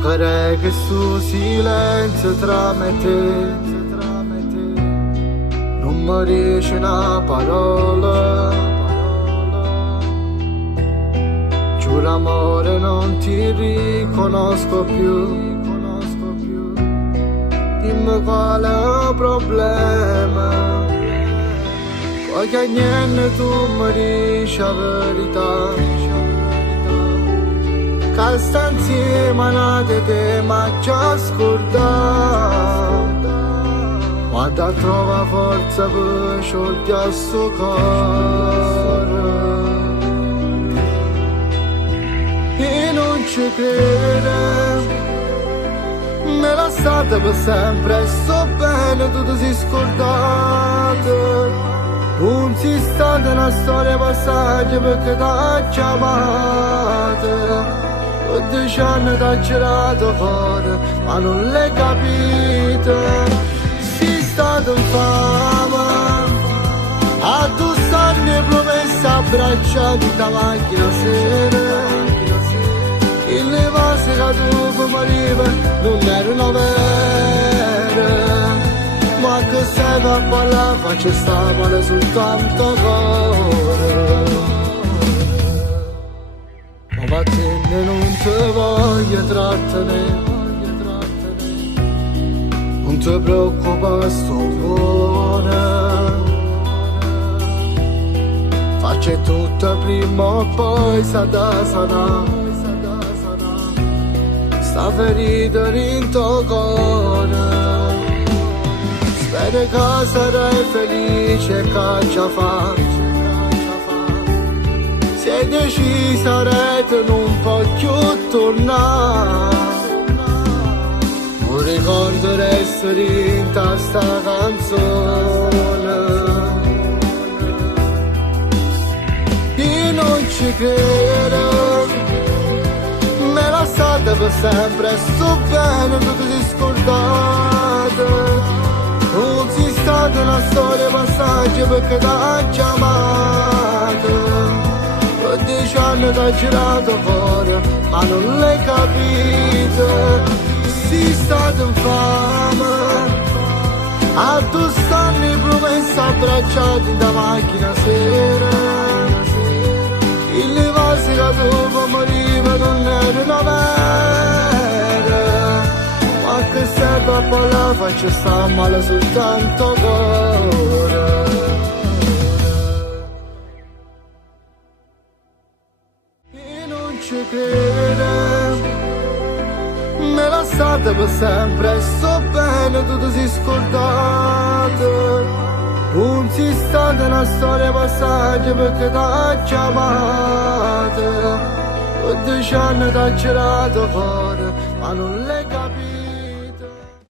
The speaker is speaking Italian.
Chiacchiere che su silenzio tra me e te non mi dice una parola. Giuro amore non ti riconosco più. Dimmi qual è il problema. Poi che niente tu mi dici la verità. Che sta insieme a nate te ma già scordato. Ma da trova forza per sciogliere il suo cuore. E non ci crede. Me la stata per sempre e so bene tu ti sei scordato. Non si stata una storia passaggio perché t'ha chiamato. 10 anni t'ha girato fuori ma non l'hai capito. Sei stato infame. A tu stanno promessa abbracciati da macchina sera. E le cose che tu puoi morire non erano vere. Ma che sei da balla faccio sta male soltanto cuore. Ma vattene non ti voglio trattenere. Non ti preoccupare sto cuore. Faccio tutto prima o poi sa da sanare. Sta ferita in tuo cuore. Spero che sarai felice che già fa. Se decisa rete non può più tornare. Non ricordo essere in sta canzone. Io non ci credo. Me la state per sempre. Sto bene tu ti sei scordato. Non si stata una storia passaggio perché t'ha chiamato. 10 anni t'ha girato fuori ma non l'hai capito. Sei stato infame. A tu stanno promessa abbracciati da macchina sera. E le cose che tu puoi morire non erano vere. Ma che serve a parlare faccio sta male soltanto cuore. Ci crede. Me la state per sempre e so bene tu ti sei scordato. Non si stata una storia passaggio perché t'ha chiamato. 10 anni t'ha girato fuori ma non l'hai